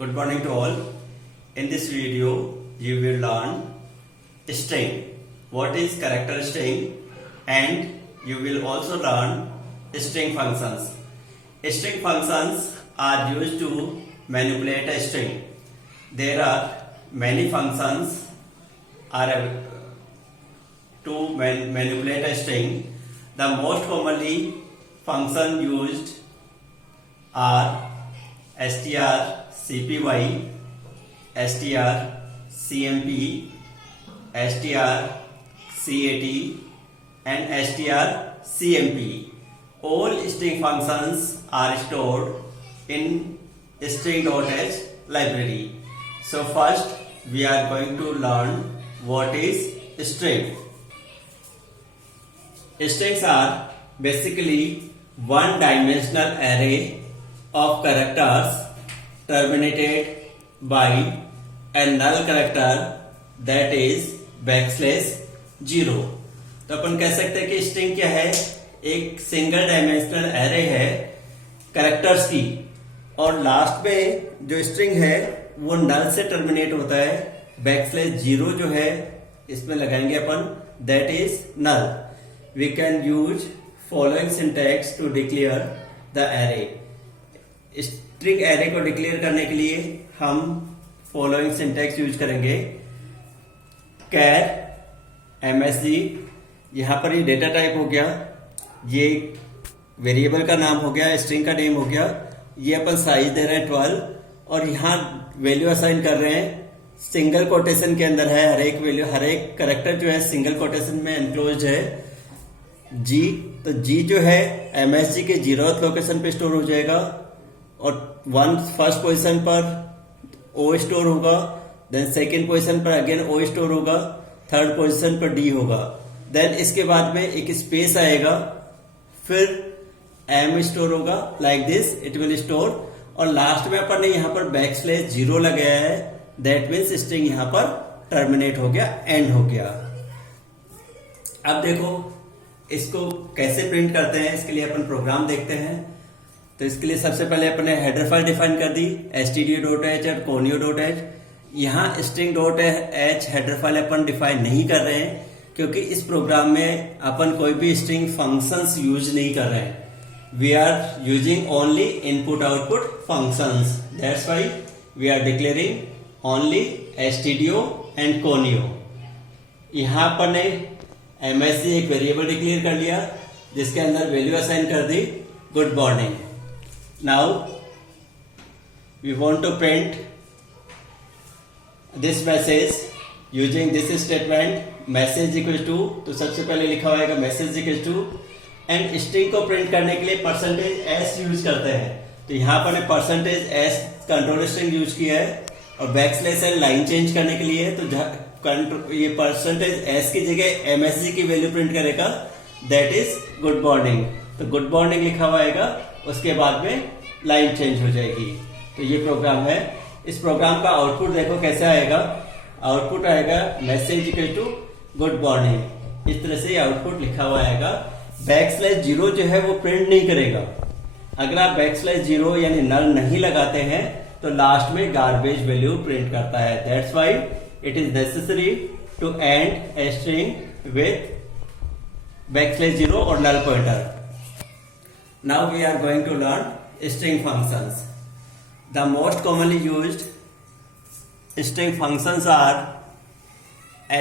Good morning to all. In this video, you will learn string. What is character string? And you will also learn string functions. String functions are used to manipulate a string. There are many functions to manipulate a string. The most commonly function used are strcpy, strcmp, strcat and strcmp. All string functions are stored in string.h library. So first we are going to learn what is string. Strings are basically one-dimensional array of characters terminated by a null character that is \0. तो अपन कह सकते हैं कि string क्या है, एक single dimensional array है characters की, और लास्ट में जो स्ट्रिंग है वो नल से टर्मिनेट होता है। \0 जो है इसमें लगाएंगे अपन, that is null. We can use following syntax to declare the array. String array को डिक्लेयर करने के लिए हम फॉलोइंग सिंटैक्स यूज करेंगे. कैर MSG, यहां पर ये डेटा टाइप हो गया, ये वेरिएबल का नाम हो गया, स्ट्रिंग का नेम हो गया, ये अपन साइज दे रहे हैं 12 और यहां वैल्यू असाइन कर रहे हैं सिंगल कोटेशन के अंदर है. हर एक वैल्यू, हर एक कैरेक्टर जो है सिंगल कोटेशन में एनक्लोज्ड है. जी, तो जी जो है MSG के 0th लोकेशन पे स्टोर हो जाएगा और फर्स्ट पोजीशन पर O स्टोर होगा, देन सेकेंड पोजीशन पर अगेन O स्टोर होगा, थर्ड पोजीशन पर D होगा. देन इसके बाद में एक स्पेस आएगा, फिर M स्टोर होगा. Like this it will store. और लास्ट में अपन ने यहाँ पर \0 लगाया है, दैट मीन्स स्ट्रिंग यहाँ पर टर्मिनेट हो गया, एंड हो गया. अब देखो इसको कैसे प्रिंट करते हैं, इसके लिए अपन प्रोग्राम देखते हैं. तो इसके लिए सबसे पहले अपने हेडर फाइल डिफाइन कर दी, stdio.h और conio.h. यहाँ string.h हेडर फाइल अपन डिफाइन नहीं कर रहे हैं क्योंकि इस प्रोग्राम में अपन कोई भी स्ट्रिंग फंक्शंस यूज नहीं कर रहे हैं. We are using only input output functions. That's why we are declaring only stdio and conio. यहाँ पर ने MSG एक वेरिएबल डिक्लेयर कर लिया जिसके अंदर वैल्यू असाइन कर दी good morning. Now we want to print this message using this statement message equals to. तो सबसे पहले लिखा होगा message equals to, and string को प्रिंट करने के लिए %s यूज करते हैं. तो यहाँ पर ने %s कंट्रोल स्ट्रिंग यूज किया है और \n लाइन चेंज करने के लिए. तो ये %s की जगह MSG की वैल्यू प्रिंट करेगा, दैट इज गुड मॉर्निंग. तो गुड मॉर्निंग लिखा हुआ आएगा, उसके बाद में लाइन चेंज हो जाएगी. तो ये प्रोग्राम है. इस प्रोग्राम का आउटपुट देखो कैसे आएगा. आउटपुट आएगा message equal to good morning. इस तरह से आउटपुट लिखा हुआ आएगा. \0 जो है वो प्रिंट नहीं करेगा. अगर आप \0 यानी नल नहीं लगाते हैं तो लास्ट में गार्बेज वैल्यू प्रिंट करता है. That's why it is necessary to end a string with \0 और null pointer. Now we are going to learn string functions. The most commonly used string functions are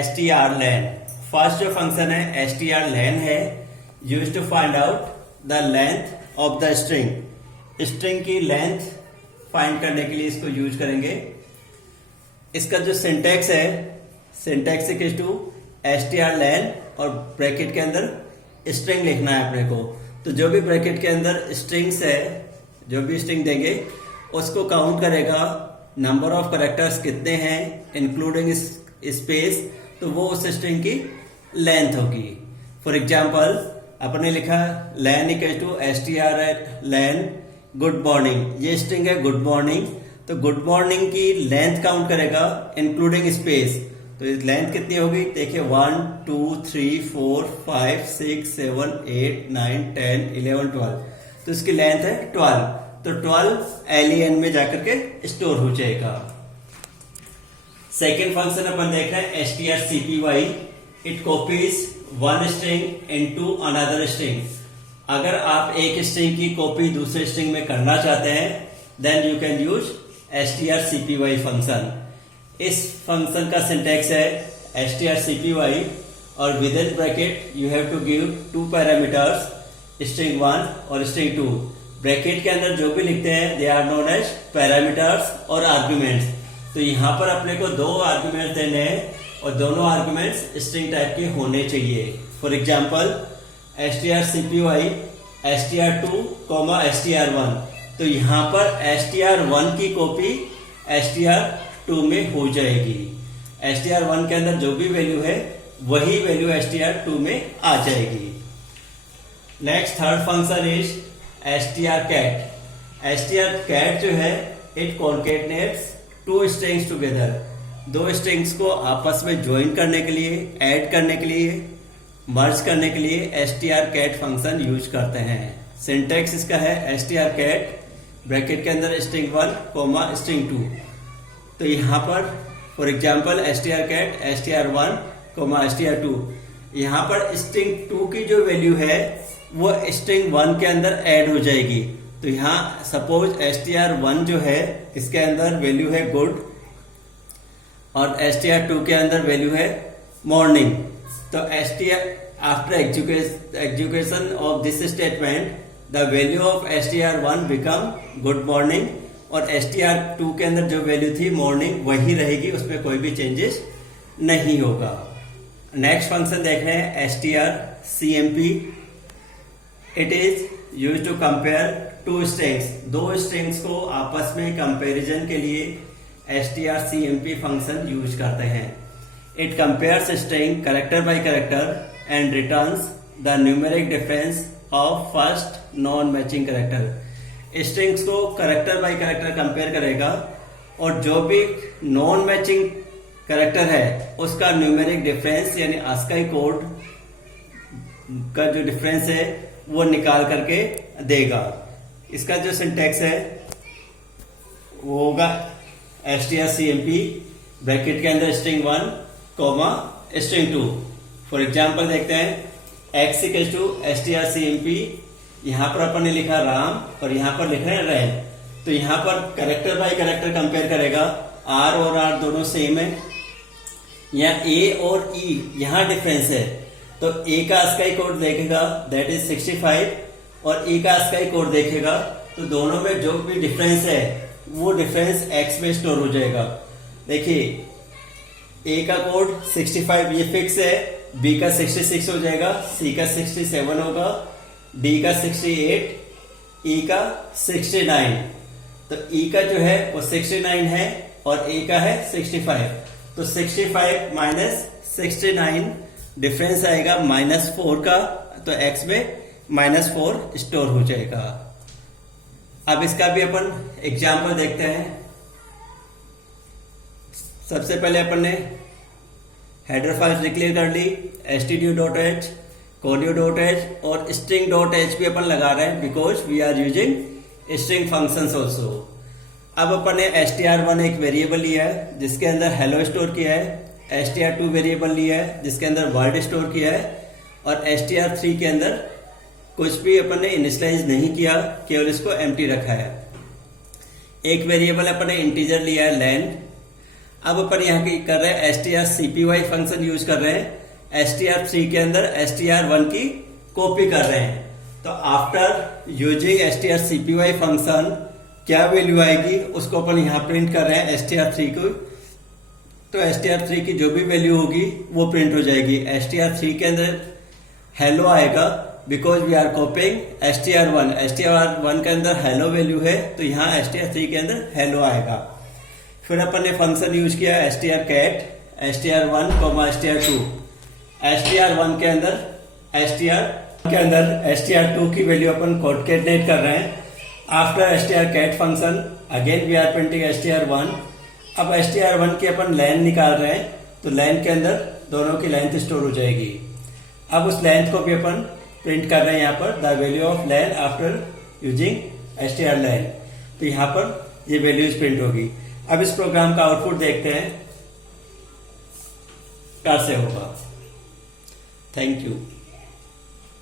strlen. First जो function है strlen है, used to find out the length of the string. String की length find करने के लिए इसको use करेंगे. इसका जो सिंटैक्स है, सिंटैक्स इक्वल टू strlen और ब्रैकेट के अंदर स्ट्रिंग लिखना है अपने को. तो जो भी ब्रैकेट के अंदर स्ट्रिंग्स है, जो भी स्ट्रिंग देंगे उसको काउंट करेगा, नंबर ऑफ कैरेक्टर्स कितने हैं इंक्लूडिंग स्पेस, तो वो उस स्ट्रिंग की लेंथ होगी. फॉर एग्जांपल अपने लिखा len equal to strlen good morning. ये स्ट्रिंग है गुड मॉर्निंग, तो गुड मॉर्निंग की लेंथ काउंट करेगा इंक्लूडिंग स्पेस. तो लेंथ कितनी होगी देखिए, 1 2 3 4 5 6 7 8 9 10 11 12. तो इसकी लेंथ है 12. तो 12 len में जाकर के स्टोर हो जाएगा। सेकेंड फंक्शन अपन देख रहे हैं strcpy। It copies one string into another string. अगर आप एक स्ट्रिंग की कॉपी दूसरे स्ट्रिंग में करना चाहते हैं then you can use strcpy function. इस फंक्शन का सिंटैक्स है strcpy और with in bracket you have to give two parameters, string 1 और स्ट्रिंग 2। ब्रैकेट के अंदर जो भी लिखते हैं they are known as parameters और आर्ग्यूमेंट्स। तो यहाँ पर अपने को दो आर्ग्यूमेंट्स देने हैं और दोनों आर्ग्यूमेंट्स स्ट्रिंग टाइप के होने चाहिए। For example strcpy str2, str1। तो यहाँ पर str1 की कॉपी str2 में हो जाएगी। str1 के अंदर जो भी वैल्यू है वही वैल्यू str2 में आ जाएगी। Next third function is strcat। strcat जो है इट कॉन्केटनेट्स टू स्ट्रिंग्स टुगेदर। दो स्ट्रिंग्स को आपस में ज्वाइन करने के लिए, ऐड करने के लिए, मर्ज करने के लिए strcat फंक्शन यूज करते हैं। सिंटैक्स इसका है strcat ब्रैकेट के अंदर स्ट्रिंग 1 स्ट्रिंग 2। तो यहाँ पर for example strcat str1 str2। यहाँ पर स्ट्रिंग 2 की जो वैल्यू है वो स्ट्रिंग 1 के अंदर ऐड हो जाएगी। तो यहाँ सपोज str1 जो है इसके अंदर वैल्यू है गुड और str2 के अंदर वैल्यू है मॉर्निंग। तो after execution of this statement the value of str1 become good morning और str2 के अंदर जो वैल्यू थी मॉर्निंग वही रहेगी, उसमें कोई भी चेंजेस नहीं होगा। नेक्स्ट फंक्शन देख रहे हैं strcmp। It is use to compare two strings. दो स्ट्रिंग्स को आपस में कंपैरिजन के लिए strcmp फंक्शन यूज करते हैं। It compares string character bye character and returns the numeric difference of first non matching character. Strings को कैरेक्टर बाय कैरेक्टर कंपेयर करेगा और जो भी नॉन मैचिंग कैरेक्टर है उसका न्यूमेरिक डिफरेंस यानी ASCII कोड का जो डिफरेंस है वो निकाल करके देगा। इसका जो सिंटैक्स है वो होगा strcmp ब्रैकेट के अंदर स्ट्रिंग 1 स्ट्रिंग 2। फॉर एग्जाम्पल देखते हैं x इक्वल टू strcmp। यहाँ पर अपन ने लिखा राम और यहाँ पर लिख रहे हैं रैम। तो यहाँ पर कैरेक्टर बाय कैरेक्टर कंपेयर करेगा। r और r दोनों सेम है। यहाँ a और e यहाँ डिफरेंस है तो a का ASCII कोड देखेगा दैट इज 65 और e का ASCII कोड देखेगा तो दोनों में जो भी डिफरेंस है वो डिफरेंस x में स्टोर हो जाएगा। देखिए a का कोड 65 ये फिक्स है, b का 66 हो जाएगा, c का 67 होगा, d का 68, e का 69। तो e का जो है वो 69 है और a का है 65। तो 65 माइनस 69 डिफरेंस आएगा -4 का, तो x में -4 स्टोर हो जाएगा। अब इसका भी अपन एग्जाम्पल देखते हैं। सबसे पहले अपन ने हेडर फाइल डिक्लेयर कर ली stdio.h, codio.h और string.h भी अपन लगा रहे हैं because we are using string functions also. अब अपन ने str1 एक वेरिएबल लिया है जिसके अंदर हेलो स्टोर किया है, str2 वेरिएबल लिया है जिसके अंदर वर्ड स्टोर किया है और str3 के अंदर कुछ भी अपन ने इनिशियलाइज नहीं किया, केवल इसको एम्प्टी रखा है। एक वेरिएबल अपन ने इंटीजर लिया है लेन। अब अपन यहाँ कर रहे हैं strcpy फंक्शन यूज कर रहे हैं। str3 के अंदर str1 की कॉपी कर रहे हैं। तो आफ्टर यूजिंग strcpy फंक्शन क्या वैल्यू आएगी उसको अपन यहाँ प्रिंट कर रहे हैं str3 को। तो str3 की जो भी वैल्यू होगी वो प्रिंट हो जाएगी। str3 के अंदर हेलो आएगा because we are copying str1। str1 के अंदर हेलो वैल्यू है तो यहाँ str3 के अंदर हेलो आएगा। फिर अपन ने फंक्शन यूज किया strcat str1 str2। str1 के अंदर str2 की वैल्यू अपन कॉन्केटनेट कर रहे हैं। After strcat function again we are printing str1। अब str1 की अपन लेंथ निकाल रहे हैं तो लेंथ के अंदर दोनों की लेंथ स्टोर हो जाएगी। अब उस लेंथ को भी अपन प्रिंट कर रहे हैं यहाँ पर the value of length after using str_line, तो यहाँ पर ये वैल्यूज प्रिंट होगी। अब इस प्रोग्राम का आउटपुट देखते हैं कैसे होगा। Thank you.